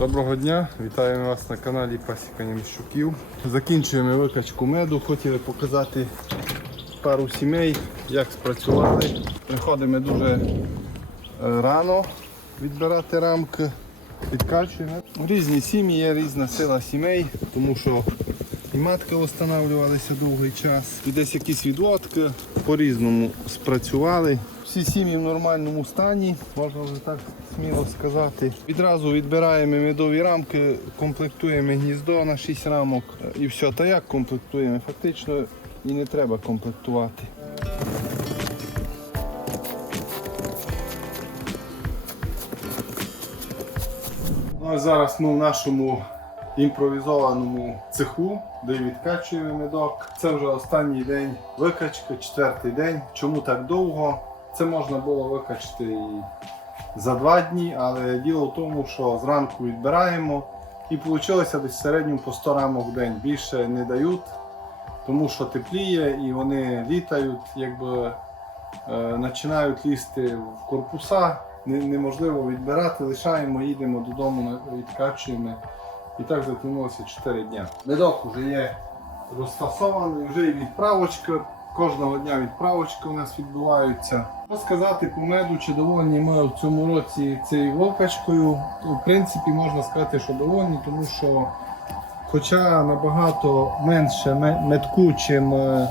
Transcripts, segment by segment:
Доброго дня, вітаємо вас на каналі Пасіка Німщуків. Закінчуємо викачку меду. Хотіли показати пару сімей, як спрацювали. Приходимо дуже е, рано відбирати рамки, відкачуємо. Різні сім'ї, є різна сила сімей, тому що і матки встановлювалися довгий час. І десь якісь відводки по-різному спрацювали. Всі сім'ї в нормальному стані, можна вже так сміло сказати. Відразу відбираємо медові рамки, комплектуємо гніздо на 6 рамок і все. Та як комплектуємо? Фактично і не треба комплектувати. Ну, зараз ми в нашому імпровізованому цеху, де відкачуємо медок. Це вже останній день викачки, четвертий день. Чому так довго? Це можна було викачати і за два дні, але діло в тому, що зранку відбираємо і вийшло десь в середньому по 100 рамок в день. Більше не дають, тому що тепліє і вони літають, якби е, починають лізти в корпуса. Не- Неможливо відбирати, лишаємо, їдемо додому, відкачуємо. І так затягнулося 4 дня. Медок вже є розфасований, вже і відправочка. Кожного дня відправочки у нас відбуваються. Що сказати по меду, чи довольні ми в цьому році цією вовкачкою, в принципі можна сказати, що довольні, тому що хоча набагато менше ме- медку, чим е,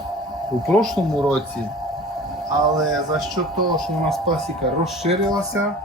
у прошлому році, але за що того, що у нас пасіка розширилася,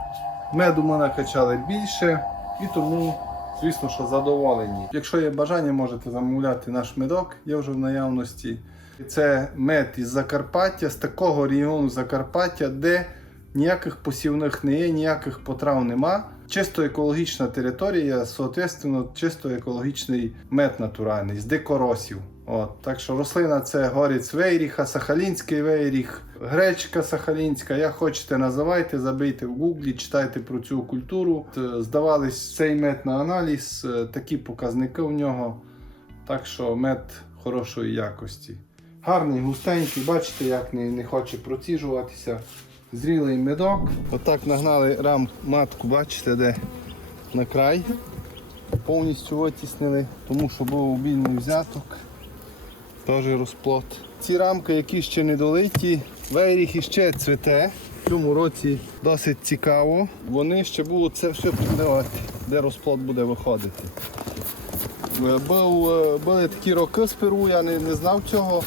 меду ми накачали більше і тому звісно, що задоволені. Якщо є бажання, можете замовляти наш медок, є вже в наявності. Це мед із Закарпаття, з такого регіону Закарпаття, де ніяких посівних не є, ніяких потрав нема. Чисто екологічна територія, соответственно, чисто екологічний мед натуральний, з дикоросів. От, так що рослина це горіць вейріха, сахалінський вейріх, гречка сахалінська. Як хочете, називайте, забийте в гуглі, читайте про цю культуру. Т- Здавались цей мед на аналіз, е, такі показники в нього. Так що мед хорошої якості. Гарний, густенький, бачите, як не, не хоче проціжуватися. Зрілий медок. Отак нагнали рам матку, бачите, де на край. Повністю витіснили, тому що був обільний взяток. Теж розплод. Ці рамки, які ще не долиті, вейріх іще цвіте. В цьому році досить цікаво. Вони ще будуть це все продавати, де розплод буде виходити. Е, Був, е, були такі роки сперу, я не, не знав цього.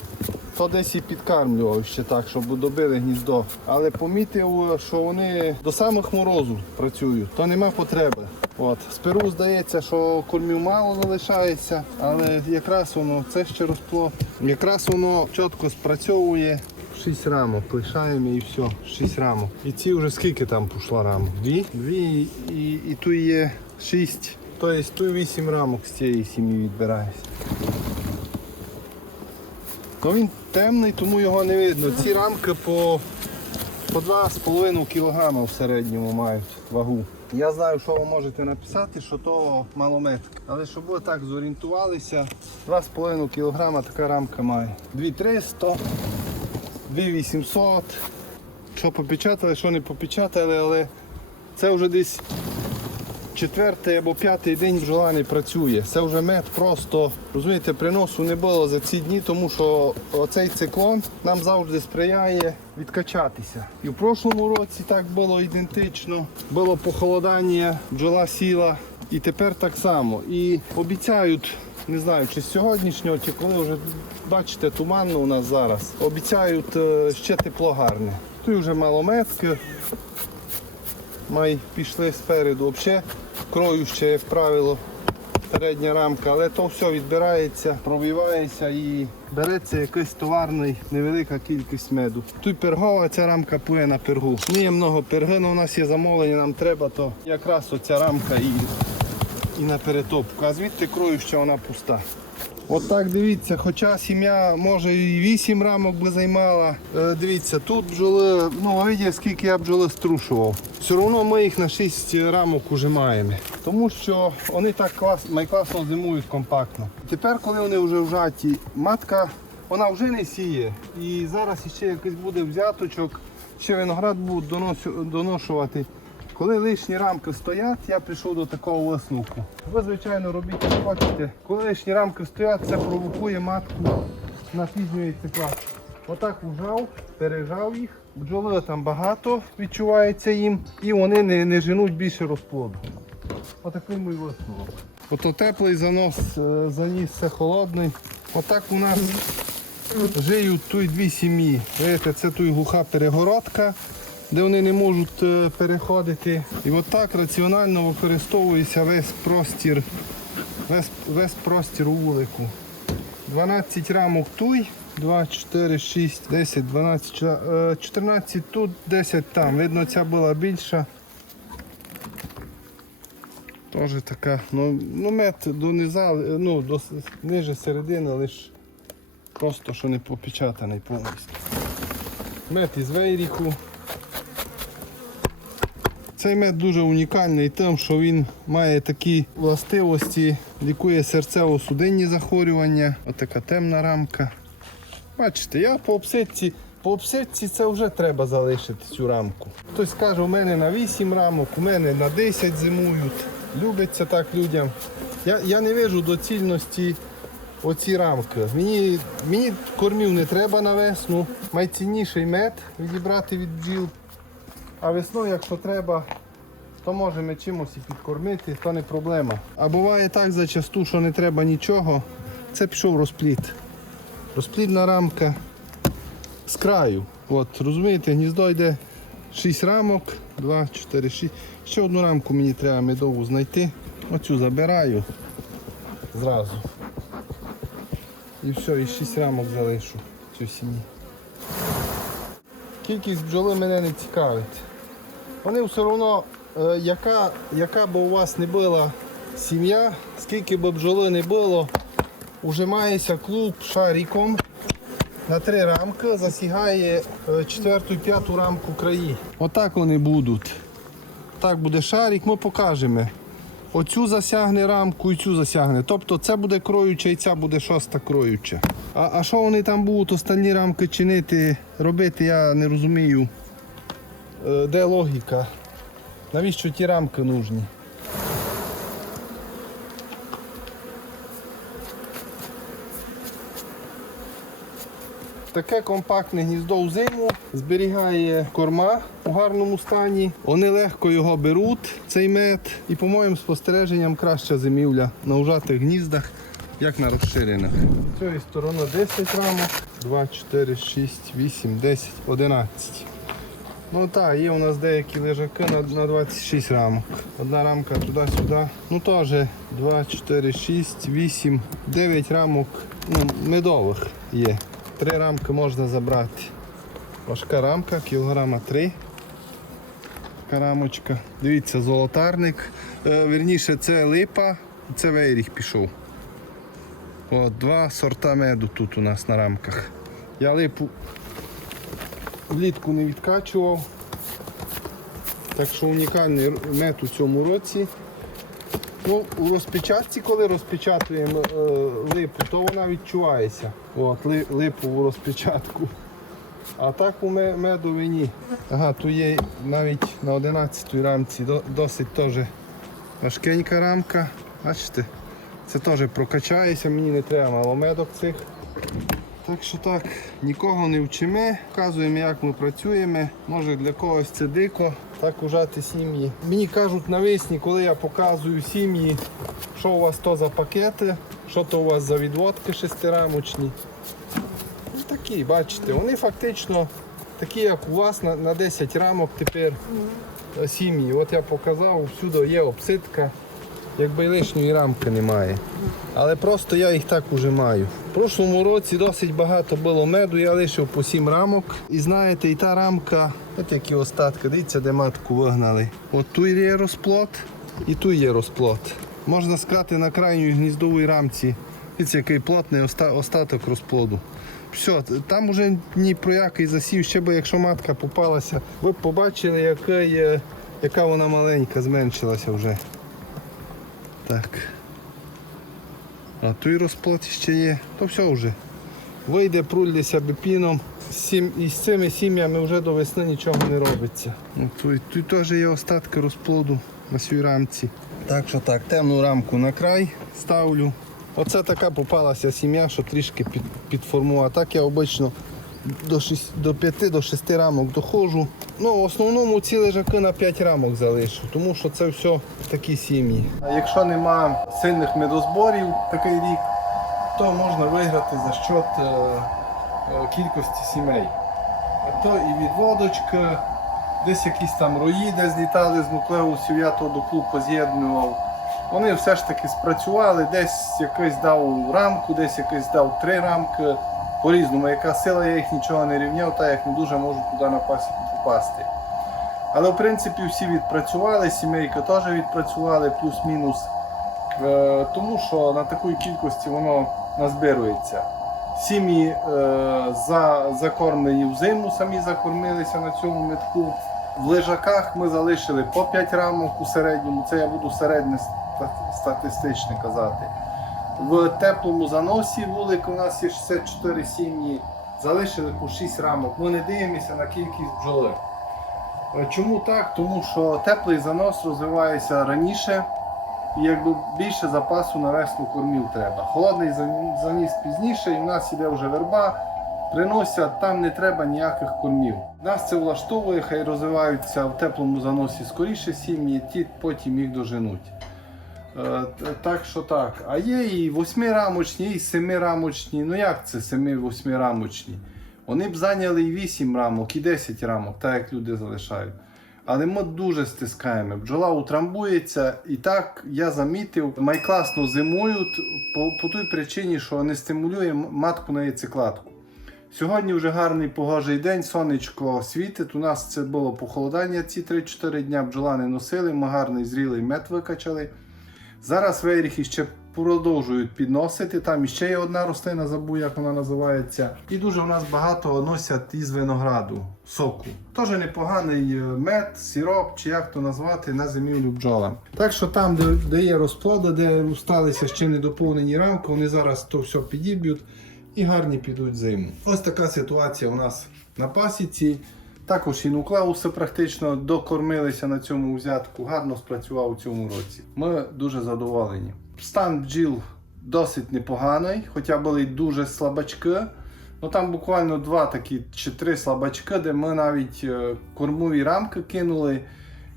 То десь і підкармлював ще так, щоб добили гніздо. Але помітив, е, що вони до самих морозу працюють, то нема потреби. От. Сперу здається, що кормів мало залишається, але якраз воно це ще розплод. Якраз воно чітко спрацьовує. 6 рамок лишаємо і все, 6 рамок. І ці вже скільки там пішло рамок? Дві? Дві і, і тут є 6. Тобто тут 8 рамок з цієї сім'ї відбирається. Ну він темний, тому його не видно. Ці рамки по, по 2,5 кг в середньому мають вагу. Я знаю, що ви можете написати, що то малометка. Але щоб ви так зорієнтувалися, 2,5 кг така рамка має. 2300, 2800. Що попечатали, що не попечатали, але це вже десь четвертий або п'ятий день бджола не працює. Це вже мед просто, розумієте, приносу не було за ці дні, тому що оцей циклон нам завжди сприяє відкачатися. І в прошлому році так було ідентично. Було похолодання, бджола сіла. І тепер так само. І обіцяють, не знаю, чи з сьогоднішнього, чи коли вже бачите, туманно у нас зараз. Обіцяють е, ще тепло гарне. Тут вже малометки, май пішли спереду. Взагалі крою ще, як правило, передня рамка, але то все відбирається, пробивається і береться якийсь товарний, невелика кількість меду. Тут пергова, ця рамка пує на пергу. Не є много перги, але у нас є замовлення, нам треба, то якраз оця рамка і, і на перетопку. А звідти крою ще вона пуста. От дивіться, хоча сім'я може і 8 рамок би займала. Е, Дивіться, тут бджоли, ну ви бачите, скільки я бджоли струшував. Все одно ми їх на 6 рамок уже маємо. Тому що вони так клас, найкласно зимують компактно. Тепер, коли вони вже вжаті, матка вона вже не сіє. І зараз ще якийсь буде взяточок, ще виноград будуть доношувати. Коли лишні рамки стоять, я прийшов до такого висновку. Ви, звичайно, робіть, як хочете. Коли лишні рамки стоять, це провокує матку на пізню яйцеклад. Отак ужав, пережав їх. Бджоли там багато відчувається їм, і вони не, не женуть більше розплоду. Отакий мій висновок. Ото теплий занос, е, заніс це холодний. Отак у нас жиють тут дві сім'ї. Видите, це тут глуха перегородка, де вони не можуть е, переходити. І отак раціонально використовується весь простір, весь, весь простір у вулику. 12 рамок туй, 2, 4, 6, 10, 12, е, 14 тут, 10 там. Видно, ця була більша. Теж така, ну, ну мед донизали, ну, до, ниже середини, лише просто що не попечатаний повністю. Мед із вейріху. Цей мед дуже унікальний тим, що він має такі властивості, лікує серцево-судинні захворювання. Отака темна рамка. Бачите, я по обсидці, по обсидці це вже треба залишити цю рамку. Хтось каже, у мене на 8 рамок, у мене на 10 зимують. Любиться так людям. Я, я не вижу доцільності оці рамки. Мені, мені кормів не треба на весну. Найцінніший мед відібрати від бджіл. А весною, якщо треба, то можемо чимось і підкормити, то не проблема. А буває так зачасту, що не треба нічого. Це пішов розпліт. Розплідна рамка з краю. От, розумієте, гніздо йде 6 рамок, 2, 4, 6. Ще одну рамку мені треба медову знайти. Оцю забираю зразу. І все, і 6 рамок залишу цю сім'ї. Кількість бджоли мене не цікавить. Вони все одно, е, яка, яка б у вас не була сім'я, скільки б бджоли не було, вже мається клуб шариком на три рамки, засягає е, четверту п'яту рамку краї. Отак вони будуть. Так буде шарик, ми покажемо. Оцю засягне рамку і цю засягне. Тобто це буде кроюча і ця буде шоста кроюча. А, а що вони там будуть останні рамки чинити, робити, я не розумію. Е, Де логіка? Навіщо ті рамки нужні? Таке компактне гніздо у зиму зберігає корма у гарному стані. Вони легко його беруть, цей мед. І по моїм спостереженням краща зимівля на ужатих гніздах, як на розширених. З цієї сторони 10 рамок, 2, 4, 6, 8, 10, 11. Ну так, є у нас деякі лежаки на, на 26 рамок. Одна рамка туди-сюди. Ну теж 2, 4, 6, 8, 9 рамок ну, медових є. Три рамки можна забрати. Важка рамка, кілограма 3. Така рамочка. Дивіться, золотарник. Е, вірніше, це липа, це вейріх пішов. От, два сорта меду тут у нас на рамках. Я липу влітку не відкачував. Так що унікальний мед у цьому році. Ну, у розпечатці, коли розпечатуємо е, липу, то вона відчувається. От, ли, липу у розпечатку. А так у ме- медові ні. Ага, тут є навіть на 11 рамці до- досить теж важкенька рамка. Бачите? Це теж прокачається, мені не треба маломедок цих. Так що так, нікого не вчимо, вказуємо, як ми працюємо. Може для когось це дико, так ужати сім'ї. Мені кажуть навесні, коли я показую сім'ї, що у вас то за пакети, що то у вас за відводки шестирамочні. Ну, такі, бачите, вони фактично такі, як у вас на, на 10 рамок тепер сім'ї. От я показав, всюди є обсидка. Якби лишньої рамки немає. Але просто я їх так уже маю. В прошлому році досить багато було меду, я лишив по 7 рамок. І знаєте, і та рамка, от які остатки, дивіться, де матку вигнали. От тут є розплод і тут є розплод. Можна сказати на крайній гніздовій рамці. Дивіться, який плотний остаток розплоду. Все, там вже ні про який засів, ще би якщо матка попалася, ви б побачили, яка, яка вона маленька, зменшилася вже. Так. А тут і розплод ще є. То все вже. вийде, прульдеся бепіном. І з цими сім'ями вже до весни нічого не робиться. Ну, тут, тут теж є остатки розплоду на свій рамці. Так що так, темну рамку на край ставлю. Оце така попалася сім'я, що трішки під, підформувала. Так я обично до, 6, до 5 до 6 рамок доходжу. Ну, в основному ці лежаки на 5 рамок залишу, тому що це все такі сім'ї. Якщо нема сильних медозборів такий рік, то можна виграти за счет е, е, кількості сімей. А То і відводочка, десь якісь там рої, де злітали з нуклеусів, я то до клуб поз'єднував. Вони все ж таки спрацювали, десь якийсь дав рамку, десь якийсь дав три рамки. По-різному, яка сила, я їх нічого не рівняв, та як не дуже можу туди на попасти. Але в принципі всі відпрацювали, сімейка теж відпрацювали, плюс-мінус. Е, тому що на такій кількості воно назбирується. Сім'ї е, за, закормлені взиму, самі закормилися на цьому метку. В лежаках ми залишили по 5 рамок у середньому, це я буду середнє ста- статистичне казати. В теплому заносі вулик у нас є 64 сім'ї, залишили по 6 рамок. Ми не дивимося на кількість бджоли. Е, Чому так? Тому що теплий занос розвивається раніше, і якби більше запасу на весну кормів треба. Холодний заніс пізніше, і в нас іде вже верба, приносять, там не треба ніяких кормів. Нас це влаштовує, хай розвиваються в теплому заносі скоріше сім'ї, ті потім їх доженуть. Е, Так що так. А є і восьмирамочні, і семирамочні. Ну як це семи-восьмирамочні? Вони б зайняли і 8 рамок, і 10 рамок, так як люди залишають. Але ми дуже стискаємо. Бджола утрамбується, і так я замітив, майкласно зимують по, по той причині, що не стимулює матку на яйцекладку. Сьогодні вже гарний погожий день, сонечко світить. У нас це було похолодання ці 3-4 дня, бджола не носили, ми гарний зрілий мед викачали. Зараз вейріхи ще продовжують підносити. Там іще є одна рослина, забув, як вона називається. І дуже в нас багато носять із винограду, соку. Теж непоганий е, мед, сироп, чи як то назвати, на зимівлю бджолам. Так що там, де, де є розплоди, де сталися ще недоповнені рамки, вони зараз то все підіб'ють і гарні підуть зиму. Ось така ситуація у нас на пасіці. Також і нуклеуси практично докормилися на цьому взятку, гарно спрацював у цьому році. Ми дуже задоволені. Стан бджіл досить непоганий, хоча були дуже слабачки. Ну там буквально два такі чи три слабачки, де ми навіть е, кормові рамки кинули,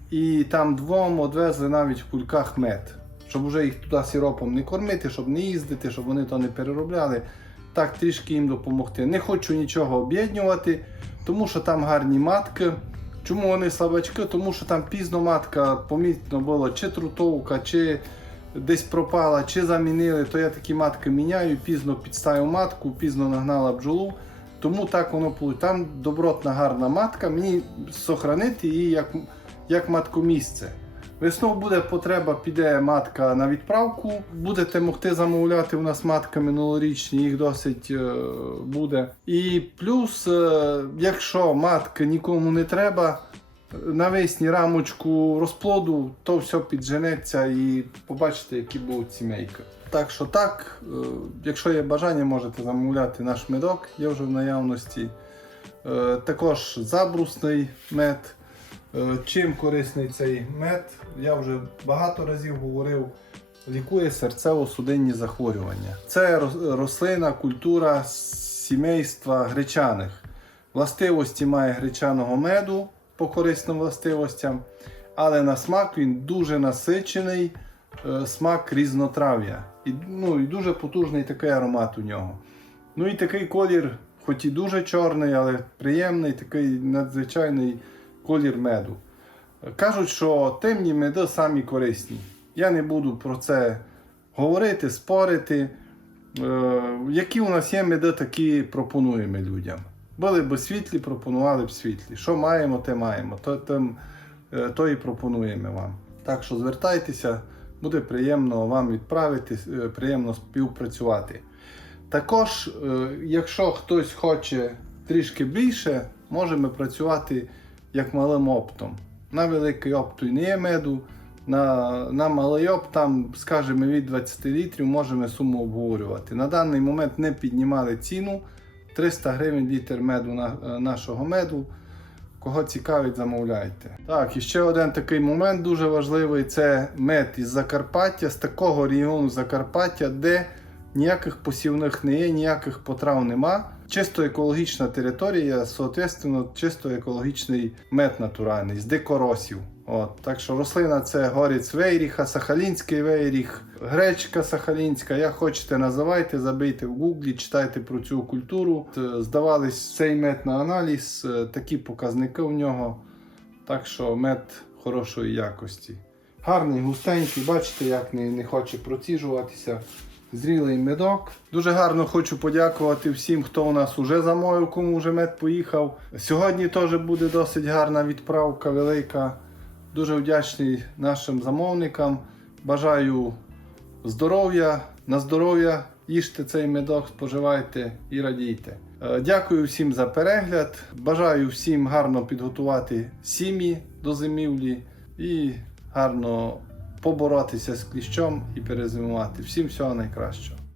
і там двом одвезли навіть в кульках мед, щоб вже їх туди сиропом не кормити, щоб не їздити, щоб вони то не переробляли. Так трішки їм допомогти. Не хочу нічого об'єднувати, тому що там гарні матки. Чому вони слабачки? Тому що там пізно матка помітно було, чи трутовка, чи десь пропала, чи замінили, то я такі матки міняю, пізно підставив матку, пізно нагнала бджолу. Тому так воно було. Там добротна гарна матка, мені сохранити її як, як маткомісце. Весною буде потреба, піде матка на відправку. Будете могти замовляти у нас матки минулорічні, їх досить е, буде. І плюс, е, якщо матки нікому не треба, навесні рамочку розплоду, то все підженеться і побачите, які будуть сімейки. Так що так, е, якщо є бажання, можете замовляти наш медок, є вже в наявності. Також забрусний мед. Е, Чим корисний цей мед, я вже багато разів говорив, лікує серцево-судинні захворювання. Це рослина, культура сімейства гречаних. Властивості має гречаного меду по корисним властивостям, але на смак він дуже насичений, е, смак різнотрав'я. І, ну, і дуже потужний такий аромат у нього. Ну і такий колір, хоч і дуже чорний, але приємний, такий надзвичайний колір меду. Кажуть, що темні меди самі корисні. Я не буду про це говорити, спорити. Е, які у нас є меди, такі пропонуємо людям. Були б світлі, пропонували б світлі. Що маємо, те маємо. То, тим, е, то і пропонуємо вам. Так що звертайтеся, буде приємно вам відправити, е, приємно співпрацювати. Також, е, якщо хтось хоче трішки більше, можемо працювати як малим оптом. На великий опт не є меду, на, на малий опт, там, скажімо, від 20 літрів можемо суму обговорювати. На даний момент не піднімали ціну 300 гривень літр меду на, е, нашого меду. Кого цікавить, замовляйте. Так, і ще один такий момент дуже важливий це мед із Закарпаття, з такого регіону Закарпаття, де ніяких посівних не є, ніяких потрав нема. Чисто екологічна територія, соответственно, чисто екологічний мед натуральний, з дикоросів. От, так що рослина це горіць вейріха, сахалінський вейріх, гречка сахалінська. Як хочете, називайте, забийте в гуглі, читайте про цю культуру. Т- Здавались цей мед на аналіз, е, такі показники в нього. Так що мед хорошої якості. Гарний, густенький, бачите, як не, не хоче проціжуватися. Зрілий медок. Дуже гарно хочу подякувати всім, хто у нас уже замовив, кому вже мед поїхав. Сьогодні теж буде досить гарна відправка велика. Дуже вдячний нашим замовникам. Бажаю здоров'я, на здоров'я, їжте цей медок, споживайте і радійте. Е, Дякую всім за перегляд. Бажаю всім гарно підготувати сім'ї до зимівлі і гарно поборотися з кліщом і перезимувати. Всім всього найкращого.